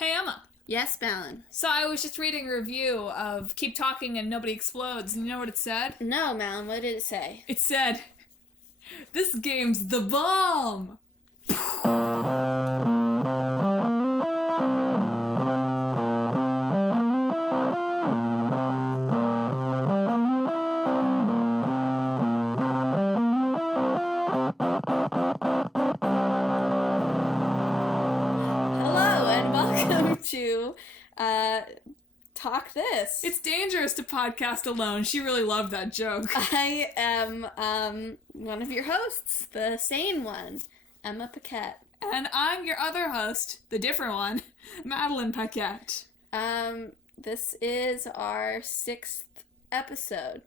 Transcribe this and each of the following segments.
Hey, Emma. Yes, Madelyn. So I was just reading a review of Keep Talking and Nobody Explodes, and you know what it said? No, Madelyn, what did it say? It said, "This game's the bomb!" Hello, and welcome to, Talk This. It's dangerous to podcast alone. She really loved that joke. I am, one of your hosts, the sane one, Emma Paquette. And I'm your other host, the different one, Madelyn Paquette. This is our 6th episode.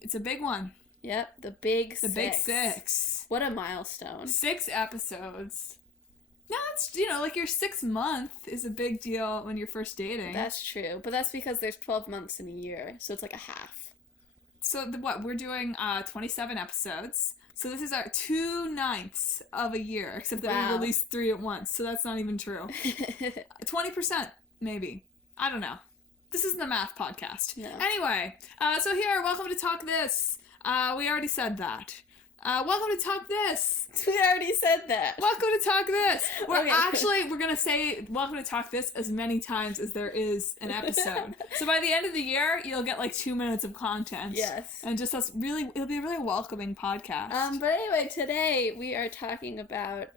It's a big one. Yep, the big The six. big 6. What a milestone. 6 episodes. No, it's, like your 6th month is a big deal when you're first dating. That's true, but that's because there's 12 months in a year, so it's like a half. So, we're doing 27 episodes. So this is our 2/9 of a year, except that we released 3 at once, so that's not even true. 20%, maybe. I don't know. This isn't a math podcast. No. Anyway, so here, welcome to Talk This. We already said that. Welcome to Talk This. We already said that. Welcome to Talk This. We're Okay. we're going to say welcome to Talk This as many times as there is an episode. So by the end of the year, you'll get like 2 minutes of content. Yes. And just us it'll be a really welcoming podcast. But anyway, today we are talking about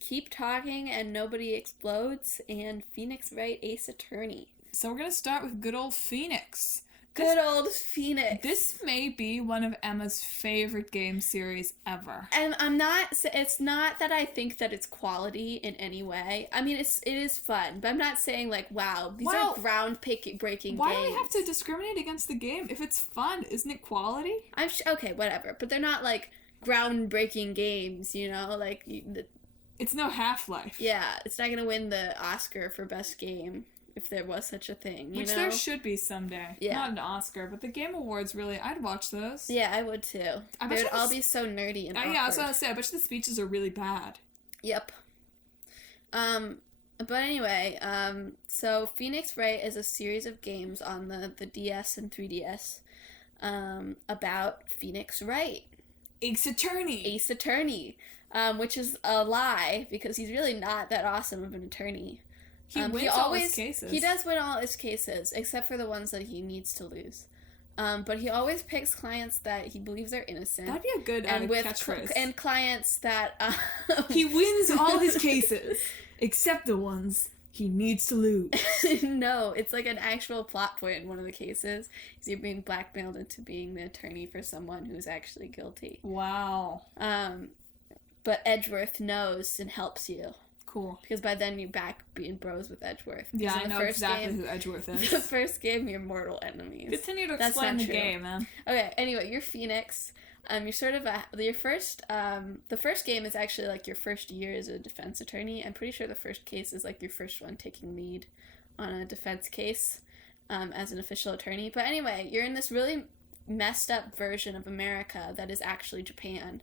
Keep Talking and Nobody Explodes and Phoenix Wright Ace Attorney. So we're going to start with good old Phoenix. Good old Phoenix. This may be one of Emma's favorite game series ever. And it's not that I think that it's quality in any way. I mean, it is fun, but I'm not saying like, wow, these are groundbreaking games. Why do we have to discriminate against the game? If it's fun, isn't it quality? Okay, whatever. But they're not like groundbreaking games, you know? Like, It's no Half-Life. yeah, it's not gonna win the Oscar for best game. If there was such a thing, Which there should be someday. Yeah. Not an Oscar, but the Game Awards, really, I'd watch those. Yeah, I would too. They would all be so nerdy and awkward. Yeah, I was gonna say, I bet you the speeches are really bad. Yep. But anyway, so Phoenix Wright is a series of games on the DS and 3DS, about Phoenix Wright. Ace Attorney, which is a lie, because he's really not that awesome of an attorney. He wins all his cases. He does win all his cases, except for the ones that he needs to lose. But he always picks clients that he believes are innocent. That'd be a good catchphrase. And clients that... He wins all his cases, except the ones he needs to lose. No, it's like an actual plot point in one of the cases. Is you're being blackmailed into being the attorney for someone who's actually guilty. Wow. But Edgeworth knows and helps you. Cool. Because by then you're back being bros with Edgeworth. Yeah, I know exactly who Edgeworth is. The first game, you're mortal enemies. Continue to explain the game, man. Okay, anyway, you're Phoenix. You're sort of the first game is actually like your first year as a defense attorney. I'm pretty sure the first case is like your first one taking lead on a defense case, as an official attorney. But anyway, you're in this really messed up version of America that is actually Japan.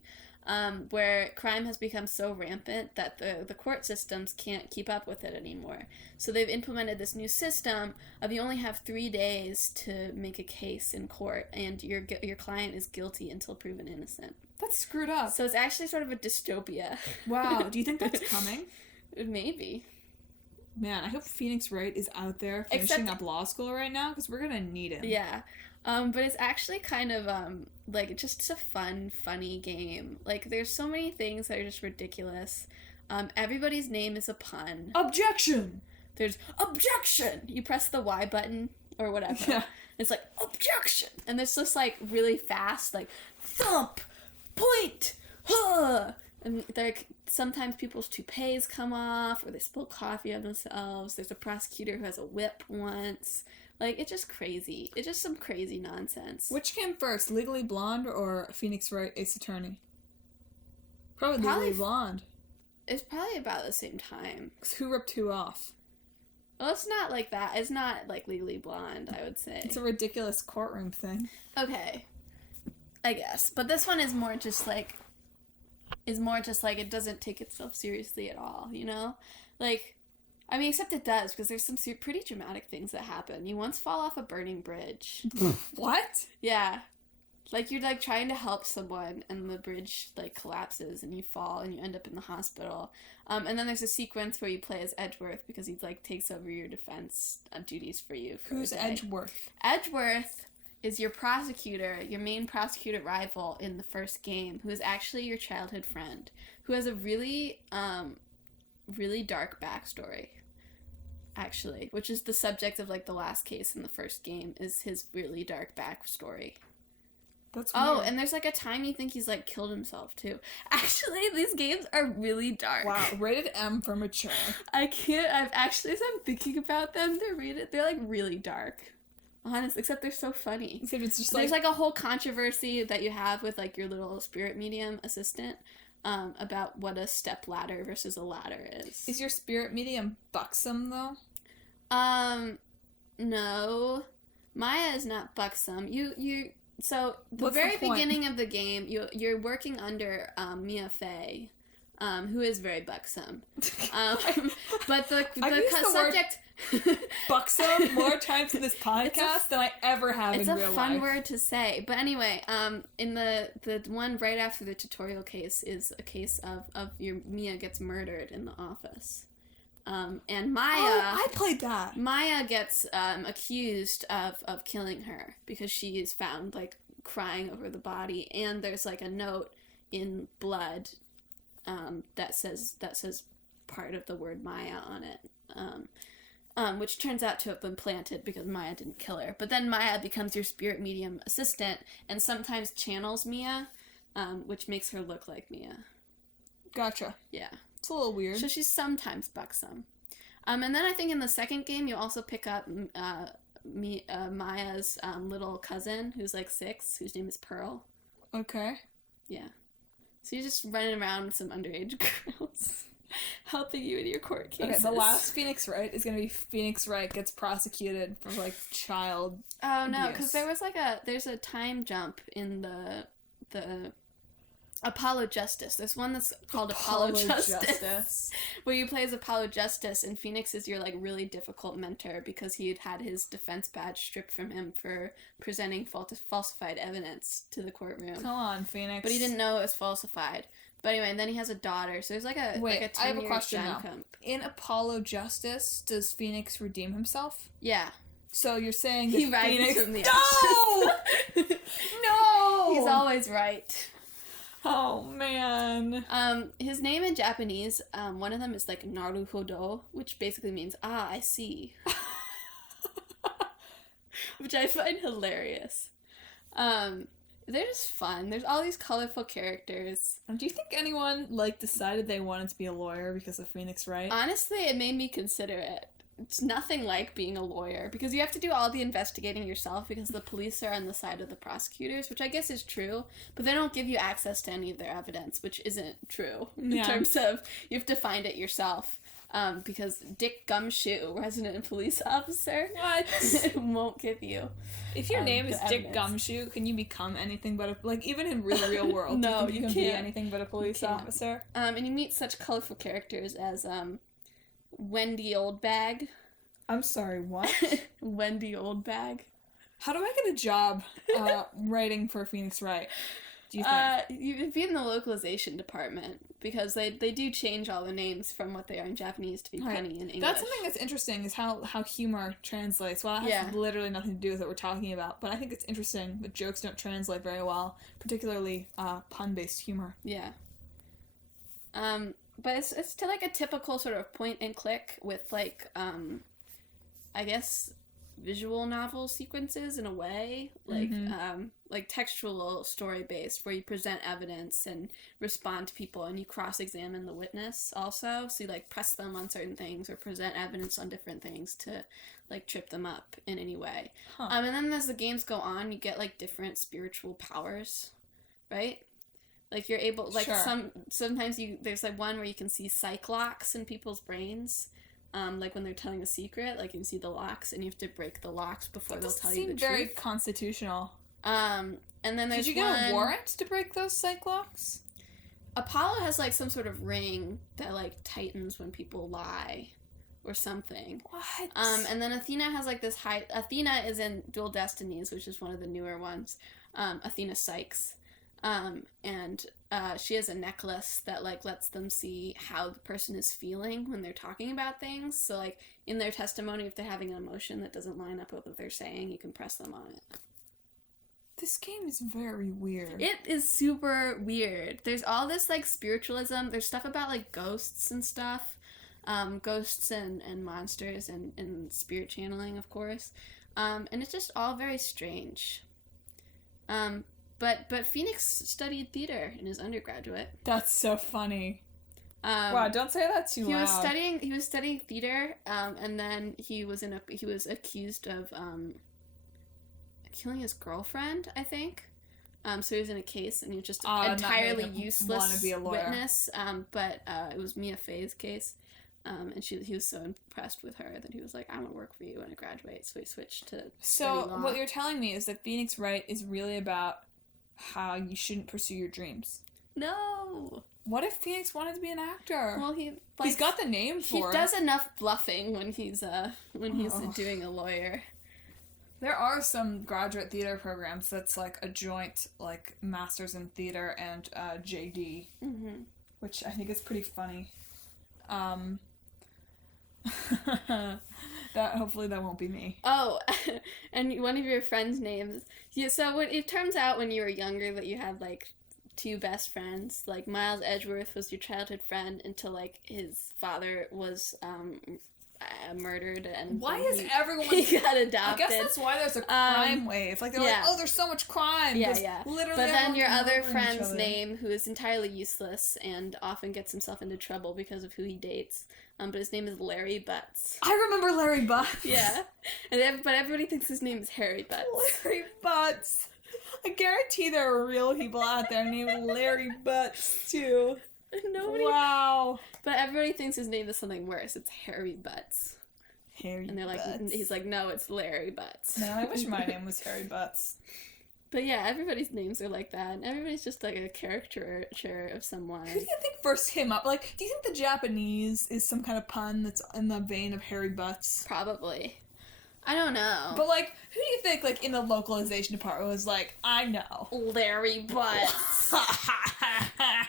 Where crime has become so rampant that the court systems can't keep up with it anymore. So they've implemented this new system of you only have 3 days to make a case in court, and your client is guilty until proven innocent. That's screwed up. So it's actually sort of a dystopia. Wow, do you think that's coming? Maybe. Man, I hope Phoenix Wright is out there finishing up law school right now, because we're gonna need him. Yeah. But it's actually kind of, like, just a funny game. Like, there's so many things that are just ridiculous. Everybody's name is a pun. Objection! There's objection! You press the Y button, or whatever. Yeah. It's like, objection! And it's just, like, really fast, like, thump! Point! Huh! And, like, sometimes people's toupees come off, or they spill coffee on themselves. There's a prosecutor who has a whip once. Like, it's just crazy. It's just some crazy nonsense. Which came first, Legally Blonde or Phoenix Wright Ace Attorney? Probably Legally Blonde. It's probably about the same time. 'Cause who ripped who off? Well, it's not like that. It's not, like, Legally Blonde, I would say. It's a ridiculous courtroom thing. Okay. I guess. But this one is more just, like, it doesn't take itself seriously at all, you know? Like, I mean, except it does, because there's some pretty dramatic things that happen. You once fall off a burning bridge. What? Yeah. Like, you're, like, trying to help someone, and the bridge, like, collapses, and you fall, and you end up in the hospital. And then there's a sequence where you play as Edgeworth, because he, like, takes over your defense duties for you. Who's Edgeworth? Edgeworth is your prosecutor, your main prosecutor rival in the first game, who is actually your childhood friend, who has a really, really dark backstory, actually, which is the subject of, like, the last case in the first game, is his really dark backstory. That's weird. Oh, and there's, like, a time you think he's, like, killed himself, too. Actually, these games are really dark. Wow, rated M for mature. I can't, as I'm thinking about them, they're, like, really dark. Honest, except they're so funny. Except it's just, There's, like, a whole controversy that you have with, like, your little spirit medium assistant, about what a step ladder versus a ladder is. Is your spirit medium buxom, though? No. Maya is not buxom. So, the very beginning of the game, you're working under Mia Fey, who is very buxom. But the subject... buxom more times in this podcast than I ever have in real life. It's a fun word to say. But anyway, in the one right after the tutorial case is a case of your Mia gets murdered in the office. And Maya... Oh, I played that. Maya gets accused of killing her because she is found, like, crying over the body, and there's, like, a note in blood that says part of the word Maya on it, which turns out to have been planted because Maya didn't kill her. But then Maya becomes your spirit medium assistant and sometimes channels Mia, which makes her look like Mia. Gotcha. Yeah. It's a little weird. So she's sometimes buxom. And then I think in the second game you also pick up Maya's little cousin, who's like 6, whose name is Pearl. Okay. Yeah. So you're just running around with some underage girls, helping you in your court cases. Okay, the last Phoenix Wright is going to be Phoenix Wright gets prosecuted for, like, child Oh, no, abuse. because there's a time jump in the Apollo Justice. There's one that's called Apollo Justice, where you play as Apollo Justice, and Phoenix is your, like, really difficult mentor because he had his defense badge stripped from him for presenting falsified evidence to the courtroom. Come on, Phoenix. But he didn't know it was falsified. But anyway, and then he has a daughter, so there's like a Wait, like a I have a question now. jump. In Apollo Justice, does Phoenix redeem himself? Yeah. So you're saying that He rises Phoenix... from the No! No! He's always right. Oh, man. His name in Japanese, one of them is like Naruhodo, which basically means, I see. Which I find hilarious. They're just fun. There's all these colorful characters. Do you think anyone, like, decided they wanted to be a lawyer because of Phoenix Wright? Honestly, it made me consider it. It's nothing like being a lawyer, because you have to do all the investigating yourself because the police are on the side of the prosecutors, which I guess is true, but they don't give you access to any of their evidence, which isn't true in terms of you have to find it yourself. Because Dick Gumshoe, resident police officer, won't give you. If your name is Dick evidence. Gumshoe, can you become anything but a... Like, even in the real world, no, you can be anything but a police officer? And you meet such colorful characters as, Wendy Oldbag. I'm sorry, what? Wendy Oldbag. How do I get a job writing for Phoenix Wright? Do you think? You'd be in the localization department, because they do change all the names from what they are in Japanese to be punny in English. That's something that's interesting, is how humor translates. Well, it has literally nothing to do with what we're talking about, but I think it's interesting that jokes don't translate very well, particularly pun-based humor. Yeah. But it's to, like, a typical sort of point and click with, like, I guess visual novel sequences in a way, like like textual story based, where you present evidence and respond to people, and you cross-examine the witness also, so you, like, press them on certain things or present evidence on different things to, like, trip them up in any way. And then as the games go on, you get, like, different spiritual powers, right? Like, you're able, like, sometimes there's, like, one where you can see psych locks in people's brains. Like, when they're telling a secret, like, you can see the locks, and you have to break the locks before they'll tell you the truth. That seemed very constitutional. And then there's Did you get a warrant to break those psych locks? Apollo has, like, some sort of ring that, like, tightens when people lie. or something. What? And then Athena has like this Athena is in Dual Destinies, which is one of the newer ones. Athena Sykes. And she has a necklace that like lets them see how the person is feeling when they're talking about things. So like in their testimony, if they're having an emotion that doesn't line up with what they're saying, you can press them on it. This game is very weird. It is super weird. There's all this like spiritualism. There's stuff about like ghosts and stuff. Ghosts and monsters and spirit channeling, of course. And it's just all very strange. But Phoenix studied theater in his undergraduate. That's so funny. Wow, don't say that too loud. He was studying theater, and then he was accused of killing his girlfriend, so he was in a case, and he was just entirely useless witness. But it was Mia Fey's case, and he was so impressed with her that he was like, "I want to work for you when I graduate." So he switched to study law. What you're telling me is that Phoenix Wright is really about how you shouldn't pursue your dreams. No. What if Phoenix wanted to be an actor? Well, he's got the name for it. He does enough bluffing when he's doing a lawyer. There are some graduate theater programs that's like a joint like Masters in Theater and JD, which I think is pretty funny. Hopefully that won't be me. Oh, and one of your friends' names. Yeah, so it turns out when you were younger that you had like two best friends. Like Miles Edgeworth was your childhood friend until like his father was murdered, and why is everyone he got adopted? I guess that's why there's a crime wave. Like they're like, oh, there's so much crime. Yeah. Literally, but then your other friend's name, who is entirely useless and often gets himself into trouble because of who he dates. But his name is Larry Butts. I remember Larry Butts. Yeah, but everybody thinks his name is Harry Butts. Larry Butts. I guarantee there are real people out there named Larry Butts too. Nobody. Wow. But everybody thinks his name is something worse. It's Harry Butts. Harry and they're like, Butts. He's like, no, it's Larry Butts. No, I wish my name was Harry Butts. But yeah, everybody's names are like that. And everybody's just like a caricature of someone. Who do you think first came up? Like, do you think the Japanese is some kind of pun that's in the vein of Harry Butts? Probably. I don't know. But, like, who do you think, like, in the localization department was like, I know. Larry Butts.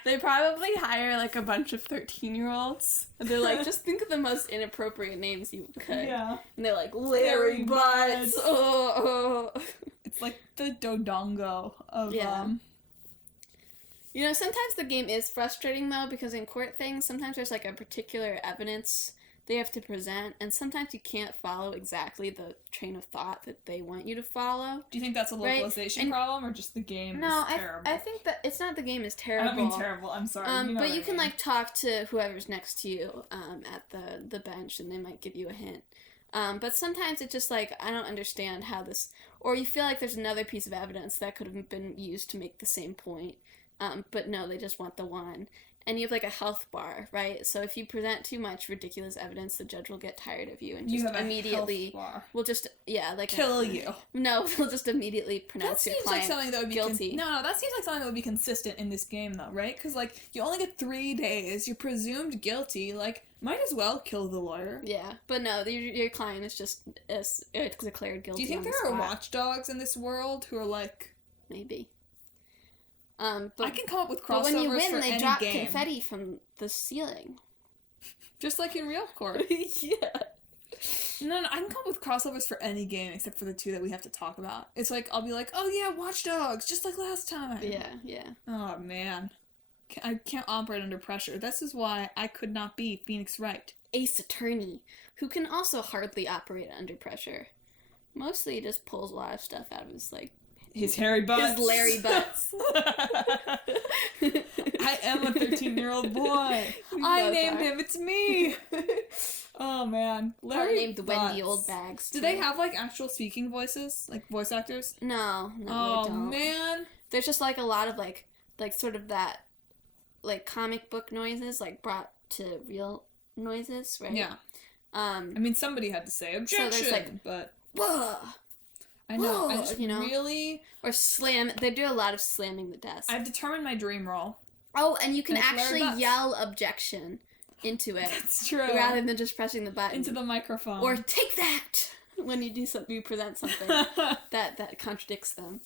They probably hire, like, a bunch of 13-year-olds. And they're like, just think of the most inappropriate names you could. Yeah. And they're like, Larry Butts. Oh. It's like the Dodongo of, You know, sometimes the game is frustrating, though, because in court things, sometimes there's, like, a particular evidence they have to present, and sometimes you can't follow exactly the train of thought that they want you to follow. Do you think that's a localization problem, or just the game is terrible? I think that it's not the game is terrible. I don't mean terrible, I'm sorry. You know but you can, like, talk to whoever's next to you at the bench, and they might give you a hint. But sometimes it's just, like, I don't understand how this... Or you feel like there's another piece of evidence that could have been used to make the same point. But no, they just want the one. And you have, like, a health bar, right? So if you present too much ridiculous evidence, the judge will get tired of you and just immediately will just, kill you. No, we'll just immediately pronounce your client guilty. No, that seems like something that would be consistent in this game, though, right? Because, like, you only get 3 days, you're presumed guilty, like, might as well kill the lawyer. Yeah, but no, your client is just declared guilty. Do you think there are watchdogs in this world who are, like... Maybe. But I can come up with crossovers for when you win, for they any drop game. confetti from the ceiling. Just like in real court. Yeah. No, I can come up with crossovers for any game except for the 2 that we have to talk about. It's like, I'll be like, oh yeah, Watch Dogs, just like last time. Yeah. Oh, man. I can't operate under pressure. This is why I could not be Phoenix Wright. Ace Attorney, who can also hardly operate under pressure. Mostly he just pulls a lot of stuff out of his Harry Butts. His Larry Butts. I am a 13-year-old boy. I named him. It's me. Oh, man. Larry named Butts. Wendy Oldbags. Do they have, like, actual speaking voices? Like, voice actors? No, they don't. Oh, man. There's just, like, a lot of, like sort of that, like, comic book noises, like, brought to real noises, right? Yeah. I mean, somebody had to say objection, so there's, like, but... Whoa! I know. Whoa, I just really... Or slam... They do a lot of slamming the desk. I've determined my dream role. Oh, and you can actually yell objection into it. That's true. Rather than just pressing the button. Into the microphone. Or take that when you do something, you present something that contradicts them.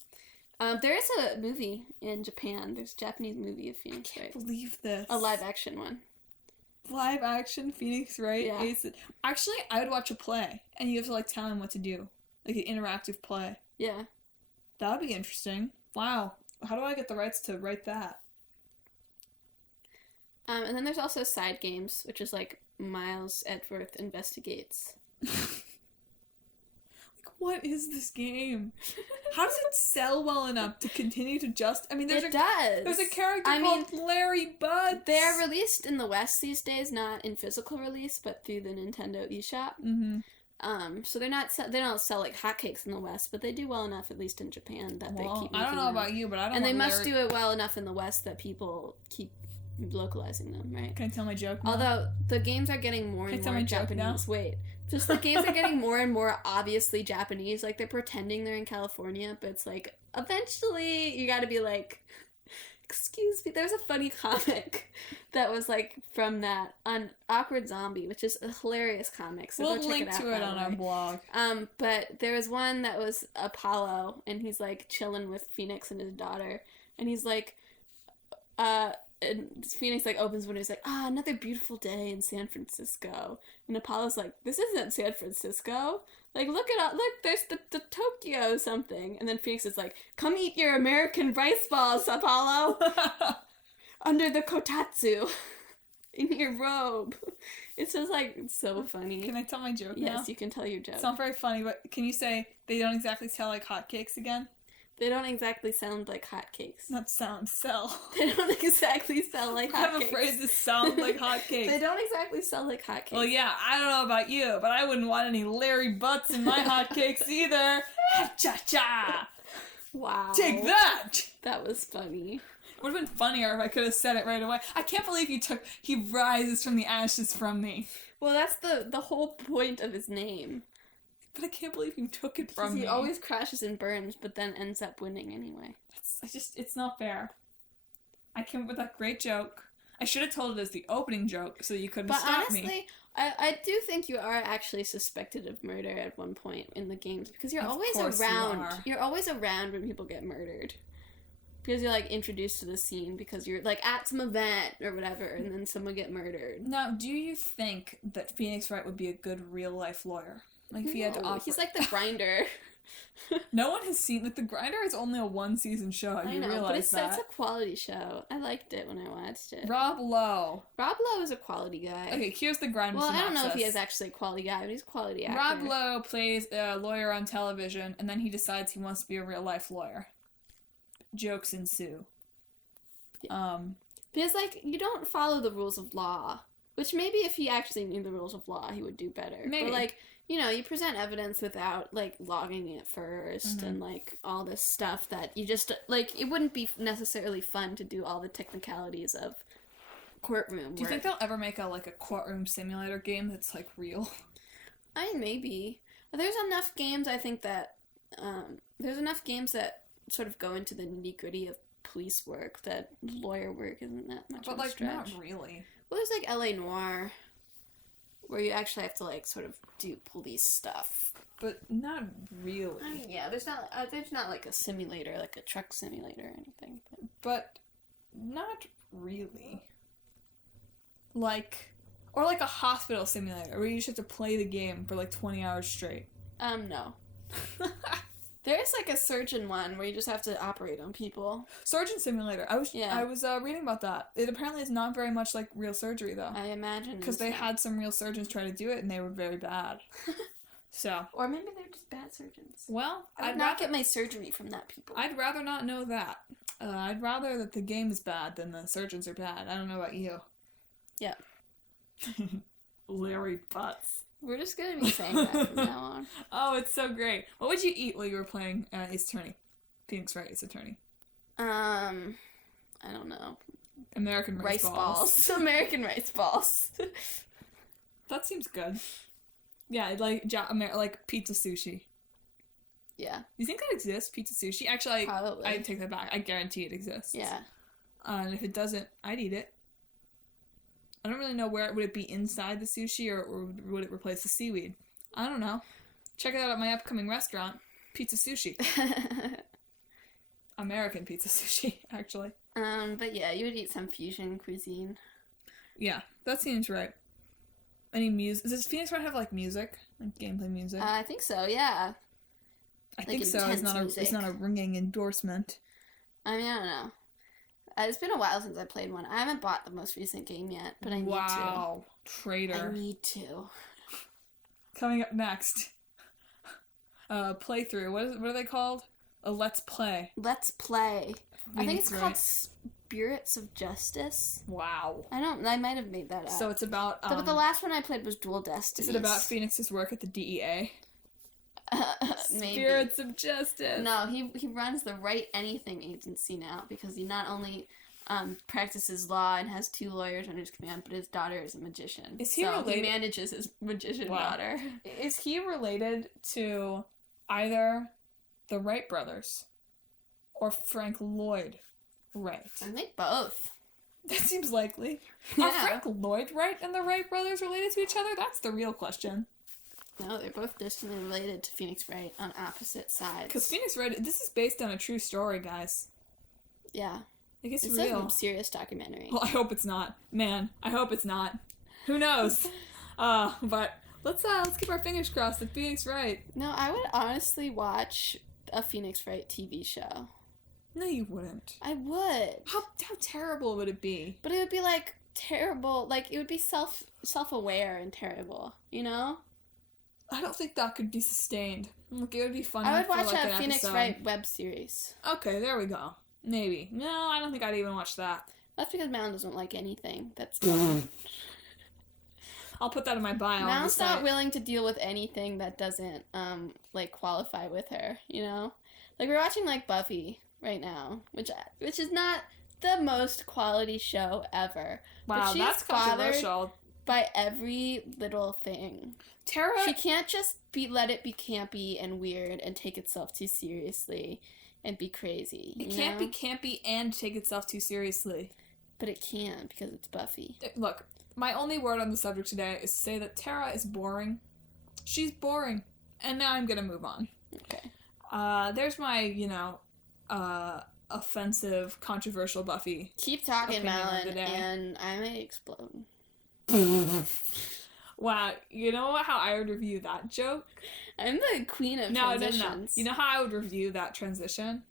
There is a movie in Japan. There's a Japanese movie of Phoenix Wright. I can't believe this. A live action one. Live action Phoenix Wright? Yeah. Actually, I would watch a play, and you have to, like, tell him what to do. Like, an interactive play. Yeah. That would be interesting. Wow. How do I get the rights to write that? And then there's also side games, which is like Miles Edgeworth Investigates. What is this game? How does it sell well enough to continue to just... I mean, There's a character called Larry Bud. They're released in the West these days, not in physical release, but through the Nintendo eShop. Mm-hmm. So they don't sell like hotcakes in the West, but they do well enough, at least in Japan, that they keep making I don't know about you, but I don't And they must do it well enough in the West that people keep localizing them, right? Can I tell my joke now? Although, the games are getting more and more Japanese. Wait. Just the games are getting more and more obviously Japanese. Like, they're pretending they're in California, but it's like, eventually, you gotta be like, excuse me. There's a funny comic that was, like, from that on Awkward Zombie, which is a hilarious comic. So we'll go check link it out, to it on our blog. But there was one that was Apollo, and he's, like, chilling with Phoenix and his daughter, and he's like, and Phoenix, like, opens when he's like, another beautiful day in San Francisco. And Apollo's like, this isn't San Francisco. Like, look, there's the Tokyo something. And then Phoenix is like, come eat your American rice balls, Apollo. Under the kotatsu. In your robe. It's just, like, it's so funny. Can I tell my joke now? Yes, you can tell your joke. It's not very funny, but can you say they don't exactly sell like hotcakes again? They don't exactly sound like hotcakes. Not sound, sell. They don't exactly sell like hotcakes. I'm afraid this sounds like hotcakes. They don't exactly sell like hotcakes. Well, yeah, I don't know about you, but I wouldn't want any Larry Butts in my hotcakes either. Ha-cha-cha! Wow. Take that! That was funny. It would have been funnier if I could have said it right away. I can't believe he rises from the ashes from me. Well, that's the whole point of his name. But I can't believe you took it from me. He always crashes and burns, but then ends up winning anyway. It's not fair. I came up with that great joke. I should have told it as the opening joke so you couldn't stop me. But honestly, I do think you are actually suspected of murder at one point in the games, because you're always around. You're always around when people get murdered. Because you're, like, introduced to the scene, because you're, like, at some event or whatever, and then someone get murdered. Now, do you think that Phoenix Wright would be a good real-life lawyer? Like, if he had to operate. He's like the Grinder. No one has seen... Like, the Grinder is only a one-season show. I know, but it's a quality show. I liked it when I watched it. Rob Lowe. Rob Lowe is a quality guy. Okay, here's the Grinder synopsis. I don't know if he is actually a quality guy, but he's a quality actor. Rob Lowe plays a lawyer on television, and then he decides he wants to be a real-life lawyer. Jokes ensue. Yeah. Because, like, you don't follow the rules of law. Which maybe if he actually knew the rules of law, he would do better. Maybe. But, like, you know, you present evidence without, like, logging it first and, like, all this stuff that you just, like, it wouldn't be necessarily fun to do all the technicalities of courtroom work. Do you think they'll ever make a courtroom simulator game that's, like, real? I mean, maybe. There's enough games, I think, that, there's enough games that sort of go into the nitty-gritty of police work that lawyer work isn't that much of a stretch. But, like, not really. Well, there's, like, L.A. Noire, where you actually have to, like, sort of do police stuff. But not really. I mean, yeah, there's not, like, a simulator, like a truck simulator or anything. But not really. Like, or like a hospital simulator, where you just have to play the game for, like, 20 hours straight. No. There's, like, a surgeon one where you just have to operate on people. Surgeon Simulator. I was reading about that. It apparently is not very much like real surgery, though. I imagine. Because they had some real surgeons try to do it, and they were very bad. So. Or maybe they're just bad surgeons. Well, I'd not get my surgery from that people. I'd rather not know that. I'd rather that the game is bad than the surgeons are bad. I don't know about you. Yeah. Larry Butts. We're just gonna be saying that from now on. Oh, it's so great. What would you eat while you were playing Ace Attorney? Phoenix Wright, Ace Attorney. I don't know. American rice balls. American rice balls. That seems good. Yeah, like pizza sushi. Yeah. You think that exists, pizza sushi? Actually, Probably. I take that back. I guarantee it exists. Yeah. And if it doesn't, I'd eat it. I don't really know where would it be inside the sushi or would it replace the seaweed? I don't know. Check it out at my upcoming restaurant, Pizza Sushi. American Pizza Sushi, actually. But yeah, you would eat some fusion cuisine. Yeah, that seems right. Any music? Does Phoenix Wright have, like, music? Like, gameplay music? I think so, yeah. I think so. It's not a ringing endorsement. I mean, I don't know. It's been a while since I played one. I haven't bought the most recent game yet, but I need to. Wow. Traitor. I need to. Coming up next. Playthrough. What are they called? A Let's Play. Let's Play. I think it's Right. called Spirits of Justice. Wow. I might have made that up. So it's about... but the last one I played was Dual Destinies. Is it about Phoenix's work at the DEA? Maybe. Spirits of Justice. No, he runs the Write Anything agency now because he not only practices law and has 2 lawyers under his command, but his daughter is a magician. Is he related? He manages his magician daughter. Is he related to either the Wright brothers or Frank Lloyd Wright? I think both. That seems likely. Yeah. Are Frank Lloyd Wright and the Wright brothers related to each other? That's the real question. No, they're both distantly related to Phoenix Wright on opposite sides. Because Phoenix Wright, this is based on a true story, guys. Yeah. Like, it's It's real. a serious documentary. Well, I hope it's not. Man, I hope it's not. Who knows? But let's keep our fingers crossed that Phoenix Wright. No, I would honestly watch a Phoenix Wright TV show. No, you wouldn't. I would. How terrible would it be? But it would be, like, terrible. Like, it would be self-aware and terrible, you know? I don't think that could be sustained. Like, it would be funny. I would watch like, a Phoenix episode. Wright web series. Okay, there we go. Maybe. No, I don't think I'd even watch that. That's because Madelyn doesn't like anything. That's I'll put that in my bio. Madelyn's not willing to deal with anything that doesn't like qualify with her, you know? Like, we're watching, like, Buffy right now, which is not the most quality show ever. Wow, but she's that's bothered controversial. by every little thing. Tara... She can't just let it be campy and weird and take itself too seriously and be crazy. It can't be campy and take itself too seriously. But it can, because it's Buffy. Look, my only word on the subject today is to say that Tara is boring. She's boring. And now I'm gonna move on. Okay. There's my, offensive, controversial Buffy. Keep talking, opinion of the Madelyn, day. and I may explode. Wow, you know how I would review that joke? I'm the queen of transitions. No. You know how I would review that transition?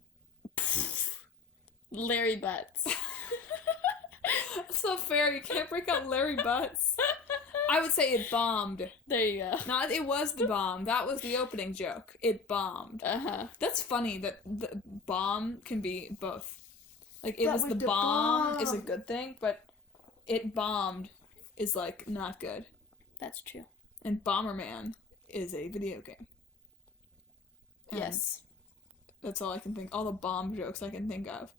Larry Butts. That's so fair. You can't break out Larry Butts. I would say it bombed. There you go. Not it was the bomb. That was the opening joke. It bombed. Uh-huh. That's funny that the bomb can be both. Like, it That was was the the bomb is a bomb. good thing, but it bombed is, like, not good. That's true. And Bomberman is a video game. And Yes. that's all I can think. All the bomb jokes I can think of.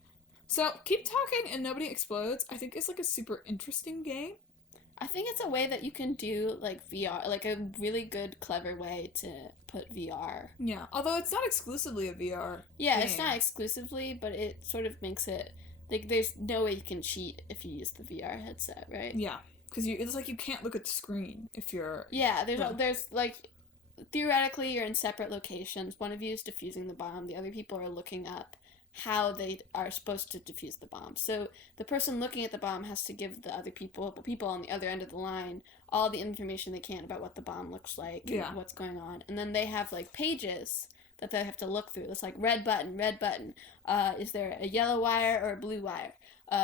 So, Keep Talking and Nobody Explodes, I think is, like, a super interesting game. I think it's a way that you can do, like, VR, like, a really good, clever way to put VR. Yeah, although it's not exclusively a VR Yeah, game. it's not exclusively, but it sort of makes it, like, there's no way you can cheat if you use the VR headset, right? Yeah, because it's like you can't look at the screen if you're... Yeah, there's, like, theoretically you're in separate locations. One of you is defusing the bomb, the other people are looking up how they are supposed to defuse the bomb. So the person looking at the bomb has to give the other people on the other end of the line, all the information they can about what the bomb looks like and what's going on. And then they have, like, pages that they have to look through. It's like, red button. Is there a yellow wire or a blue wire?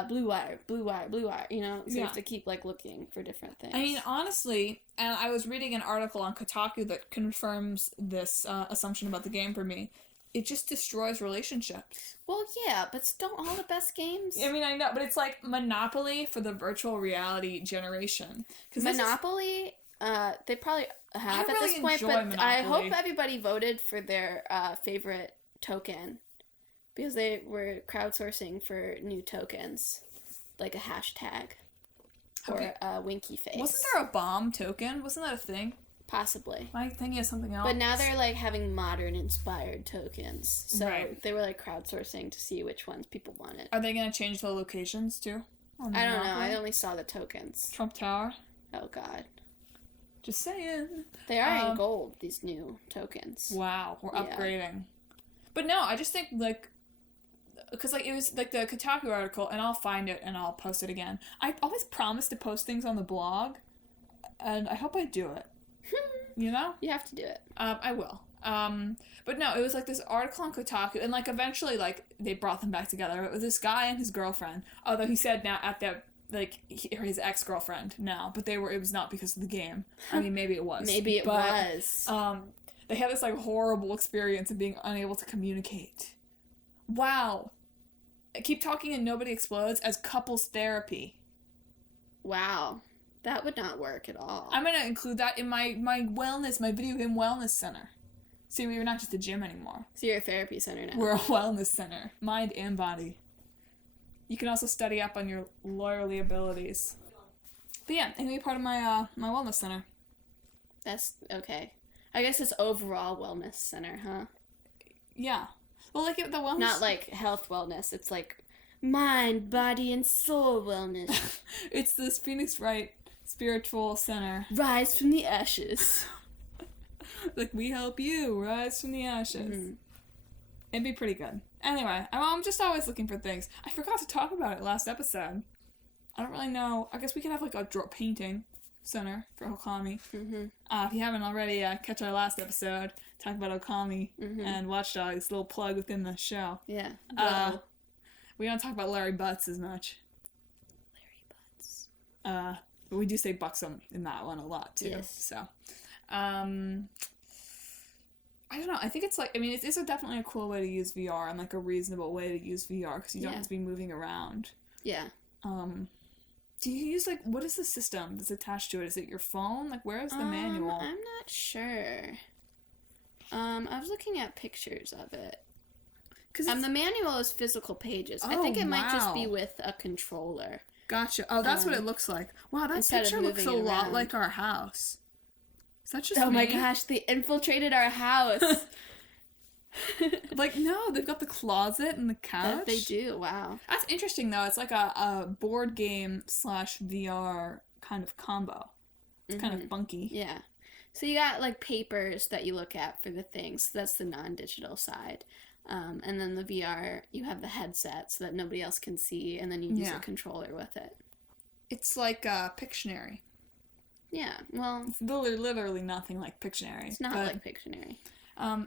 Blue wire, you know? So you have to keep, like, looking for different things. I mean, honestly, and I was reading an article on Kotaku that confirms this assumption about the game for me. It just destroys relationships. Well, yeah, but don't all the best games? I mean, I know, but it's like Monopoly for the virtual reality generation. Monopoly, they probably have at this point, enjoy but Monopoly. I hope everybody voted for their favorite token, because they were crowdsourcing for new tokens, like a hashtag or a winky face. Wasn't there a bomb token? Wasn't that a thing? Possibly. My thinking is something else. But now they're, like, having modern-inspired tokens. So Right. they were, like, crowdsourcing to see which ones people wanted. Are they going to change the locations, too? I don't know. I only saw the tokens. Trump Tower. Oh, God. Just saying. They are in gold, these new tokens. Wow, we're upgrading. But no, I just think, like, because, like, it was, like, the Kotaku article, and I'll find it and I'll post it again. I always promise to post things on the blog, and I hope I do it. You know? You have to do it. I will. But no, it was, like, this article on Kotaku, and, like, eventually, like, they brought them back together. It was this guy and his girlfriend, although he said now at that, like, his ex-girlfriend now, but it was not because of the game. I mean, maybe it was. Maybe it was. They had this, like, horrible experience of being unable to communicate. Wow. Keep talking and nobody explodes as couples therapy. Wow. That would not work at all. I'm gonna include that in my wellness, my video game wellness center. See, we're not just a gym anymore. So you're a therapy center now. We're a wellness center. Mind and body. You can also study up on your lawyerly abilities. But yeah, it can be part of my my wellness center. That's okay. I guess it's overall wellness center, huh? Yeah. Well, like, the wellness... Not, like, health wellness. It's, like, mind, body, and soul wellness. It's this Phoenix Wright spiritual center. Rise from the ashes. Like, we help you rise from the ashes. Mm-hmm. It'd be pretty good. Anyway, I'm just always looking for things. I forgot to talk about it last episode. I don't really know. I guess we could have, like, a painting center for Okami. Mm-hmm. If you haven't already, catch our last episode. Talk about Okami and Watch Dogs. Little plug within the show. Yeah. We don't talk about Larry Butts as much. Larry Butts. But we do say buxom in that one a lot, too. Yes. So, I don't know. I think it's, like, I mean, it's definitely a cool way to use VR and, like, a reasonable way to use VR because you don't have to be moving around. Yeah. Do you use, like, what is the system that's attached to it? Is it your phone? Like, where is the manual? I'm not sure. I was looking at pictures of it. The manual is physical pages. I think it might just be with a controller. Gotcha. Oh, that's what it looks like. Wow, that picture looks a lot like our house. Is that just me? My gosh, they infiltrated our house. Like, no, they've got the closet and the couch. They do, wow. That's interesting, though. It's like a board game / VR kind of combo. It's kind of funky. Yeah. So you got, like, papers that you look at for the things. That's the non-digital side. And then the VR, you have the headset so that nobody else can see, and then you use a controller with it. It's like Pictionary. Yeah, well... It's literally nothing like Pictionary. It's not like Pictionary.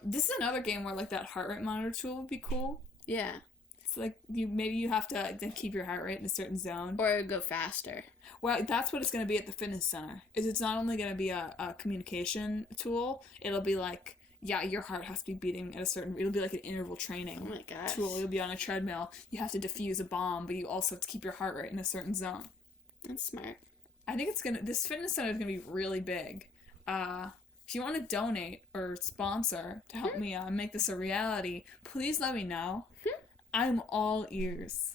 This is another game where, like, that heart rate monitor tool would be cool. Yeah. It's like, you have to keep your heart rate in a certain zone. Or go faster. Well, that's what it's going to be at the fitness center. It's not only going to be a communication tool, it'll be like, your heart has to be beating at a certain... It'll be like an interval training tool. You'll be on a treadmill. You have to defuse a bomb, but you also have to keep your heart rate in a certain zone. That's smart. I think this fitness center is going to be really big. If you want to donate or sponsor to help me make this a reality, please let me know. I'm all ears.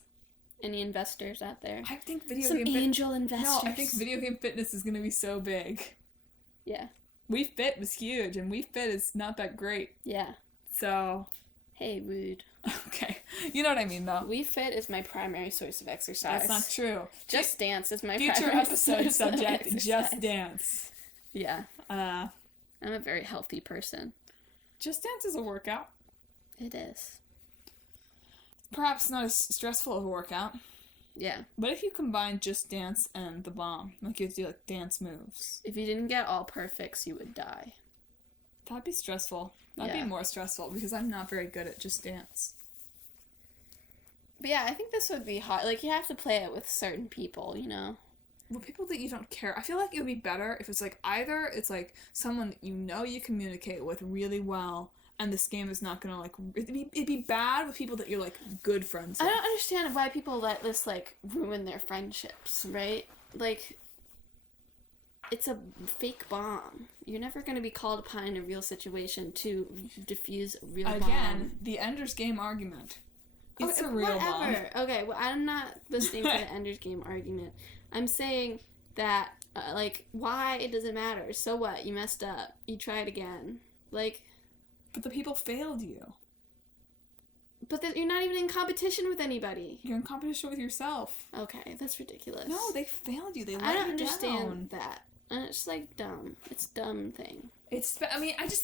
Any investors out there? I think video game angel investors. No, I think video game fitness is going to be so big. Yeah. We Fit was huge, and We Fit is not that great. Yeah. So... Hey, rude. Okay. You know what I mean, though. We Fit is my primary source of exercise. That's not true. Just Dance is my future primary episode subject, Just Dance. Yeah. I'm a very healthy person. Just Dance is a workout. It is. Perhaps not as stressful of a workout. Yeah. But if you combine Just Dance and The Bomb, like you do like dance moves. If you didn't get all perfects, you would die. That'd be stressful. That'd be more stressful because I'm not very good at Just Dance. But yeah, I think this would be hot. Like, you have to play it with certain people, you know? Well, people that you don't care. I feel like it would be better if it's like either it's like someone that you know you communicate with really well, and this game is not gonna like... It'd be bad with people that you're like good friends with. I don't understand why people let this like ruin their friendships, right? Like, it's a fake bomb. You're never gonna be called upon in a real situation to defuse a real bomb. Again, the Ender's Game argument. It's a real bomb. Okay, well, I'm not listening to the Ender's Game argument. I'm saying that, like, why does it matter? So what? You messed up. You tried again. Like... But the people failed you. But you're not even in competition with anybody. You're in competition with yourself. Okay, that's ridiculous. No, they failed you. They let you down. I don't understand that. It's like dumb. It's a dumb thing. I just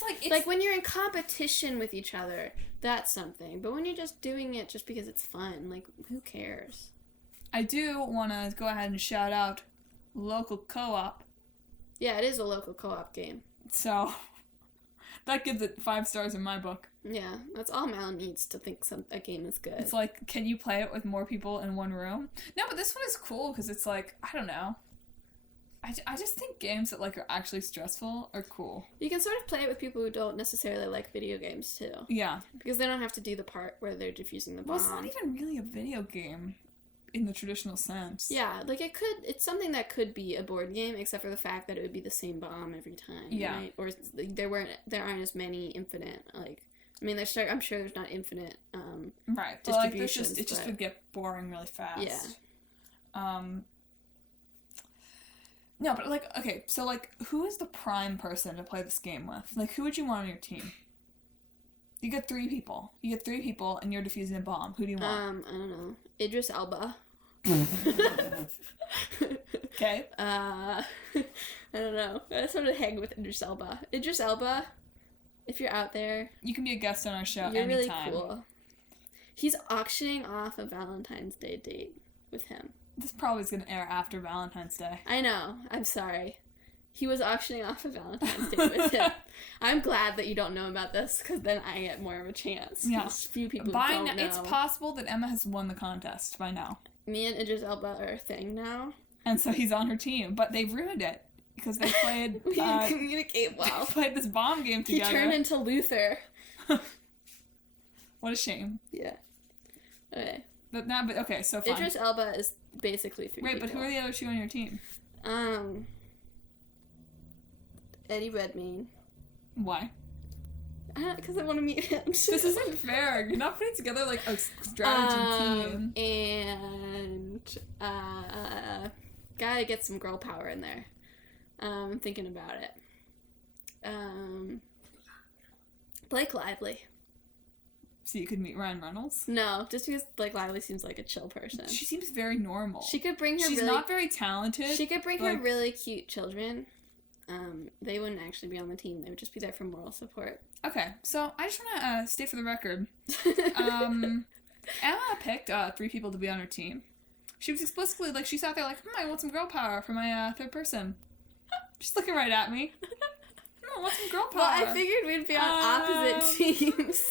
like... It's... Like, when you're in competition with each other, that's something. But when you're just doing it just because it's fun, like, who cares? I do want to go ahead and shout out local co-op. Yeah, it is a local co-op game. So, that gives it 5 stars in my book. Yeah, that's all Mal needs to think a game is good. It's like, can you play it with more people in one room? No, but this one is cool because it's like, I don't know. I just think games that, like, are actually stressful are cool. You can sort of play it with people who don't necessarily like video games, too. Yeah. Because they don't have to do the part where they're defusing the bomb. Well, it's not even really a video game in the traditional sense. Yeah, like, it's something that could be a board game, except for the fact that it would be the same bomb every time, yeah. Right? Or there aren't as many infinite, like... I mean, I'm sure there's not infinite right. But, like, it just would get boring really fast. Yeah. No, but, like, okay, so, like, who is the prime person to play this game with? Like, who would you want on your team? You get 3 people. And you're defusing a bomb. Who do you want? I don't know. Idris Elba. Okay. I don't know. I just want to hang with Idris Elba. Idris Elba, if you're out there... You can be a guest on our show you're anytime. Really cool. He's auctioning off a Valentine's Day date with him. This probably is going to air after Valentine's Day. I know. I'm sorry. He was auctioning off a Valentine's Day with him. I'm glad that you don't know about this, because then I get more of a chance. Yeah. Few people don't know. It's possible that Emma has won the contest by now. Me and Idris Elba are a thing now. And so he's on her team, but they've ruined it, because they played... we didn't communicate well. They played this bomb game together. He turned into Luther. What a shame. Yeah. Okay. Okay, so fine. Idris Elba is basically 3 Wait, people. but who are the other 2 on your team? Eddie Redmayne. Why? Because I want to meet him. This isn't fair. You're not putting together, like, a strategy team. And, gotta get some girl power in there. I'm thinking about it. Blake Lively. So you could meet Ryan Reynolds? No, just because Blake Lively seems like a chill person. She seems very normal. She could bring her She's not very talented. She could bring her really cute children. They wouldn't actually be on the team. They would just be there for moral support. Okay, so I just want to state for the record. Emma picked 3 people to be on her team. She was explicitly, like, she sat there like, I want some girl power for my 3rd person. She's looking right at me. I want some girl power. Well, I figured we'd be on opposite teams.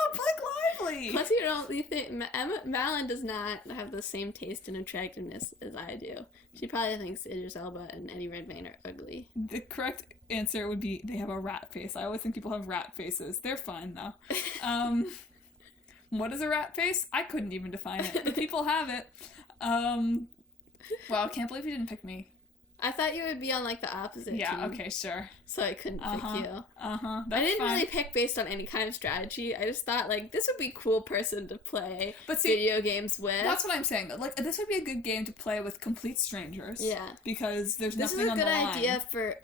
Oh, Blake Lively! Plus, you think Madelyn does not have the same taste in attractiveness as I do. She probably thinks Idris Elba and Eddie Redmayne are ugly. The correct answer would be they have a rat face. I always think people have rat faces. They're fine, though. What is a rat face? I couldn't even define it, but people have it. Wow, I can't believe you didn't pick me. I thought you would be on, like, the opposite team. Yeah, okay, sure. So I couldn't pick you. I didn't really pick based on any kind of strategy. I just thought, like, this would be a cool person to play video games with. That's what I'm saying. Like, this would be a good game to play with complete strangers. Yeah. Because there's nothing on the line. This is a good idea for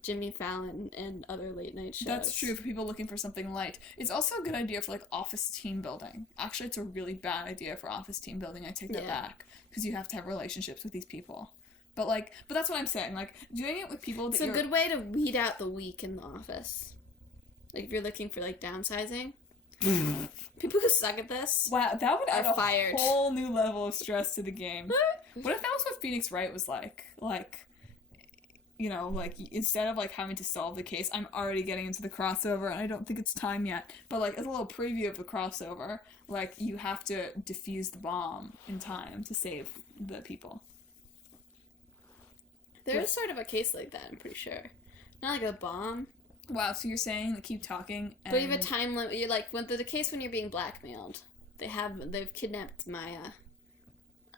Jimmy Fallon and other late night shows. That's true, for people looking for something light. It's also a good idea for, like, office team building. Actually, it's a really bad idea for office team building. I take that back. Because you have to have relationships with these people. But that's what I'm saying. Like, doing it with people that It's a good way to weed out the weak in the office. Like, if you're looking for, like, downsizing. People who suck at this. Wow, that would add fired. A whole new level of stress to the game. What if that was what Phoenix Wright was like? Like, you know, like, instead of, like, having to solve the case, I'm already getting into the crossover, and I don't think it's time yet. But, like, as a little preview of the crossover, like, you have to defuse the bomb in time to save the people. There is sort of a case like that, I'm pretty sure. Not like a bomb. Wow, so you're saying that keep talking and... But you have a time limit. You're like, when the case when you're being blackmailed, they've kidnapped Maya,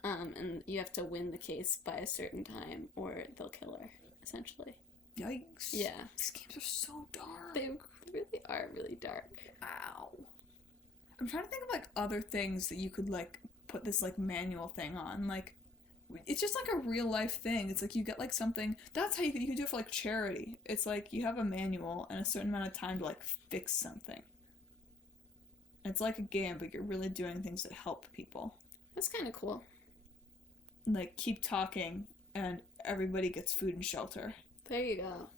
and you have to win the case by a certain time, or they'll kill her, essentially. Yikes. Yeah. These games are so dark. They really are really dark. Ow. I'm trying to think of, like, other things that you could, like, put this, like, manual thing on, like... It's just like a real life thing. It's like you get like something. That's how you can do it for like charity. It's like you have a manual and a certain amount of time to like fix something. It's like a game, but you're really doing things that help people. That's kind of cool. Like, keep talking, and everybody gets food and shelter. There you go.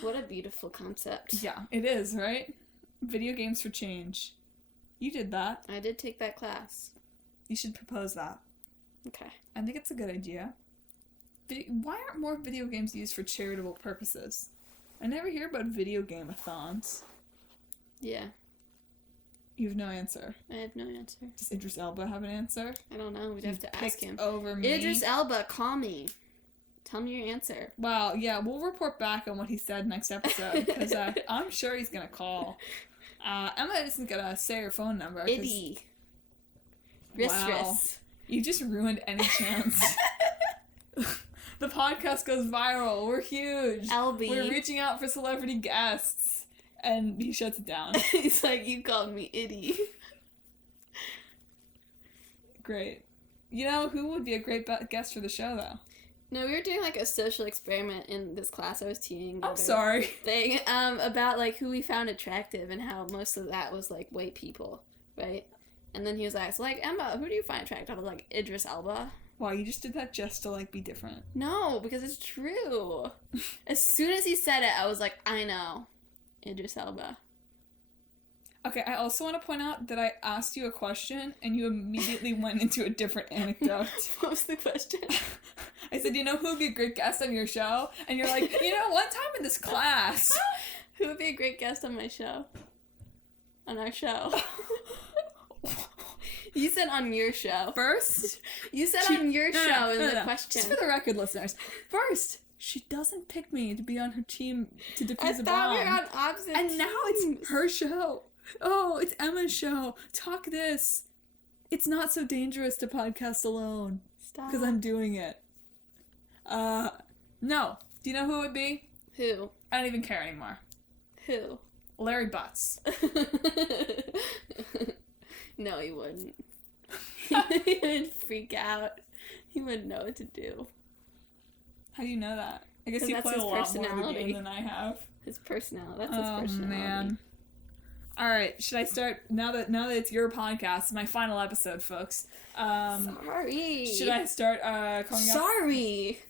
What a beautiful concept. Yeah, it is, right? Video games for change. You did that. I did take that class. You should propose that. Okay. I think it's a good idea. Why aren't more video games used for charitable purposes? I never hear about video game-a-thons. Yeah. You have no answer. I have no answer. Does Idris Elba have an answer? I don't know. We'd have to ask him. Over me. Idris Elba, call me. Tell me your answer. Wow, yeah, we'll report back on what he said next episode, because I'm sure he's gonna call. Emma isn't gonna say her phone number. Iddy. Wow. You just ruined any chance. The podcast goes viral. We're huge. Albie. We're reaching out for celebrity guests. And he shuts it down. He's like, you called me Iddy. Great. You know who would be a great guest for the show, though? No, we were doing like a social experiment in this class I was teaching. I'm sorry. Thing about like who we found attractive and how most of that was like white people, right? And then he was like, so like Emma, who do you find attractive? I was like, Idris Elba. Wow, you just did that just to like be different. No, because it's true. As soon as he said it, I was like, I know, Idris Elba. Okay, I also want to point out that I asked you a question and you immediately went into a different anecdote. What was the question? I said, you know who would be a great guest on your show? And you're like, you know, one time in this class. Who would be a great guest on my show? On our show. You said on your show. First? You said on your show in the question. Just for the record, listeners. First, she doesn't pick me to be on her team to defuse a bomb. I thought we were on opposite And now it's her show. Oh, it's Emma's show. Talk this. It's not so dangerous to podcast alone. Stop. Because I'm doing it. No. Do you know who it would be? Who? I don't even care anymore. Who? Larry Butts. No, he wouldn't. He would freak out. He wouldn't know what to do. How do you know that? I guess you play a lot more of the game than I have. His personality. That's his personality. Oh, man. All right, should I start now that it's your podcast, my final episode, folks? Sorry. Should I start calling out? Sorry.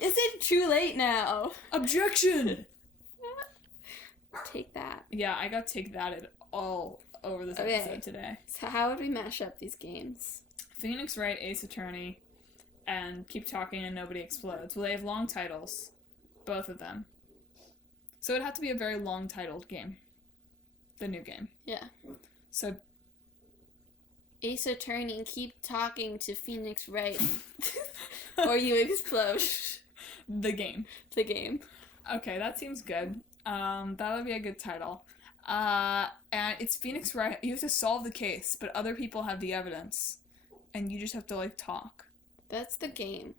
Is it too late now? Objection. Take that. Yeah, I got take that at all over this episode today. So how would we mash up these games? Phoenix Wright, Ace Attorney, and Keep Talking and Nobody Explodes. Well, they have long titles, both of them. So it'd have to be a very long titled game. The new game. Yeah. So Ace Attorney, keep talking to Phoenix Wright. Or you explode. The game. The game. Okay, that seems good. That would be a good title. And it's Phoenix Wright. You have to solve the case, but other people have the evidence. And you just have to, like, talk. That's the game.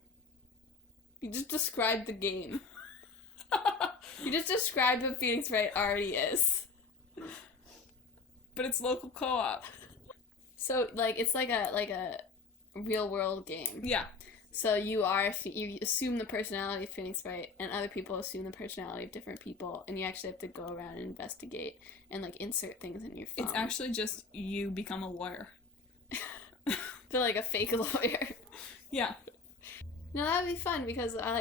You just described the game. You just described what Phoenix Wright already is. But it's local co-op. So, like, it's like a real-world game. Yeah. So you assume the personality of Phoenix Wright, and other people assume the personality of different people, and you actually have to go around and investigate and, like, insert things in your phone. It's actually just you become a lawyer. But, like, a fake lawyer. Yeah. No, that would be fun, because I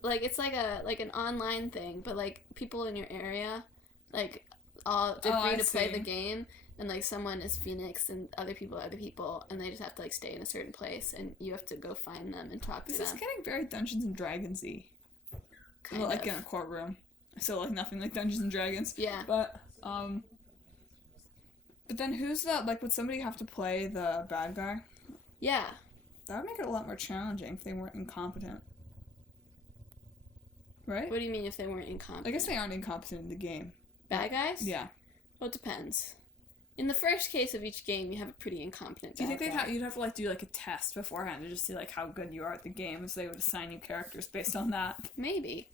like it's like an online thing, but, like, people in your area, like, all agree to play the game, and, like, someone is Phoenix and other people are other people, and they just have to, like, stay in a certain place, and you have to go find them and talk to them. This is getting very Dungeons and Dragons-y. Kind of. Like, in a courtroom. So, like, nothing like Dungeons and Dragons. Yeah. But then who's the, like, would somebody have to play the bad guy? Yeah. That would make it a lot more challenging if they weren't incompetent. Right? What do you mean if they weren't incompetent? I guess they aren't incompetent in the game. Bad guys? Yeah. Well, it depends. In the first case of each game, you have a pretty incompetent Do you think bad guy. you'd have to, like, do, like, a test beforehand to just see, like, how good you are at the game, so they would assign you characters based on that? Maybe.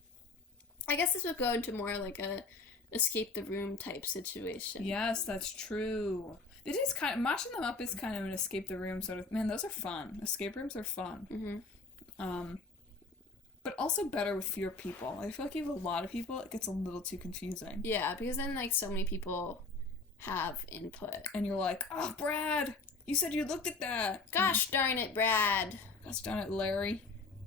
I guess this would go into more like a escape the room type situation. Yes, that's true. It is kind of, mashing them up is kind of an escape the room sort of, man, those are fun. Escape rooms are fun. Mm-hmm. But also better with fewer people. I feel like if you have a lot of people, it gets a little too confusing. Yeah, because then, like, so many people have input. And you're like, oh, Brad, you said you looked at that. Gosh darn it, Brad. Gosh darn it, Larry.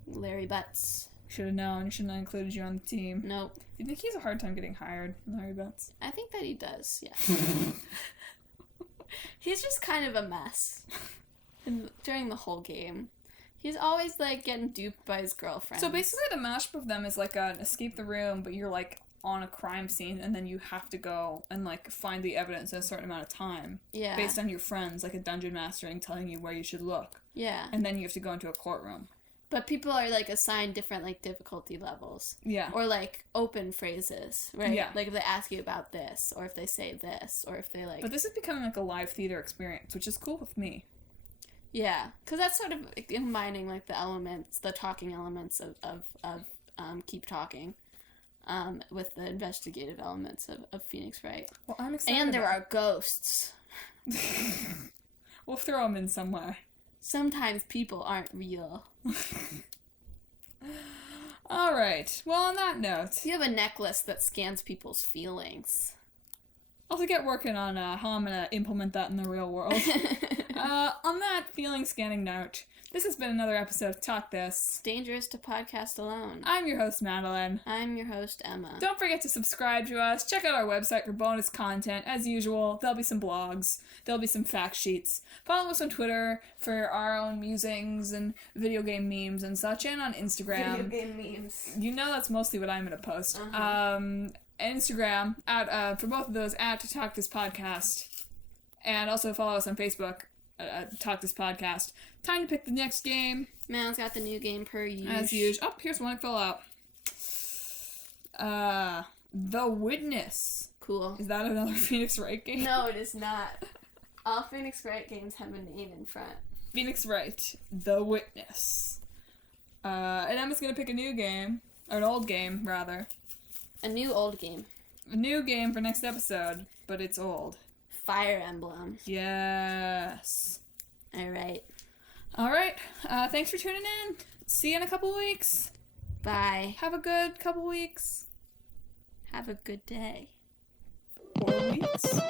Larry Butts. Should have known. You shouldn't have included you on the team. Nope. You think he has a hard time getting hired, Larry Butts? I think that he does, yeah. He's just kind of a mess during the whole game. He's always, like, getting duped by his girlfriend. So basically the mashup of them is like an escape the room, but you're, like, on a crime scene, and then you have to go and, like, find the evidence in a certain amount of time. Yeah. Based on your friends, like a dungeon mastering telling you where you should look. Yeah. And then you have to go into a courtroom. But people are, like, assigned different, like, difficulty levels. Yeah. Or, like, open phrases, right? Yeah. Like, if they ask you about this, or if they say this, or if they, like... But this is becoming, like, a live theater experience, which is cool with me. Yeah. Because that's sort of combining, like, the elements, the talking elements of Keep Talking, with the investigative elements of Phoenix Wright. Well, I'm excited. And there are ghosts. We'll throw them in somewhere. Sometimes people aren't real. Alright, well, on that note... You have a necklace that scans people's feelings. I'll have to get working on how I'm going to implement that in the real world. On that feeling scanning note, this has been another episode of Talk This. It's dangerous to podcast alone. I'm your host, Madelyn. I'm your host, Emma. Don't forget to subscribe to us. Check out our website for bonus content. As usual, there'll be some blogs. There'll be some fact sheets. Follow us on Twitter for our own musings and video game memes and such, and on Instagram. Video game memes. You know that's mostly what I'm going to post. Instagram, for both of those, at Talk This Podcast. And also follow us on Facebook, Talk This Podcast. Time to pick the next game. Mal's got the new game per usual. As usual. Oh, here's one I fill out. The Witness. Cool. Is that another Phoenix Wright game? No, it is not. All Phoenix Wright games have a name in front. Phoenix Wright. The Witness. And Emma's gonna pick a new game. Or an old game, rather. A new old game. A new game for next episode, but it's old. Fire Emblem. Yes. Alright. Alright. Thanks for tuning in. See you in a couple weeks. Bye. Have a good couple weeks. Have a good day. 4 weeks.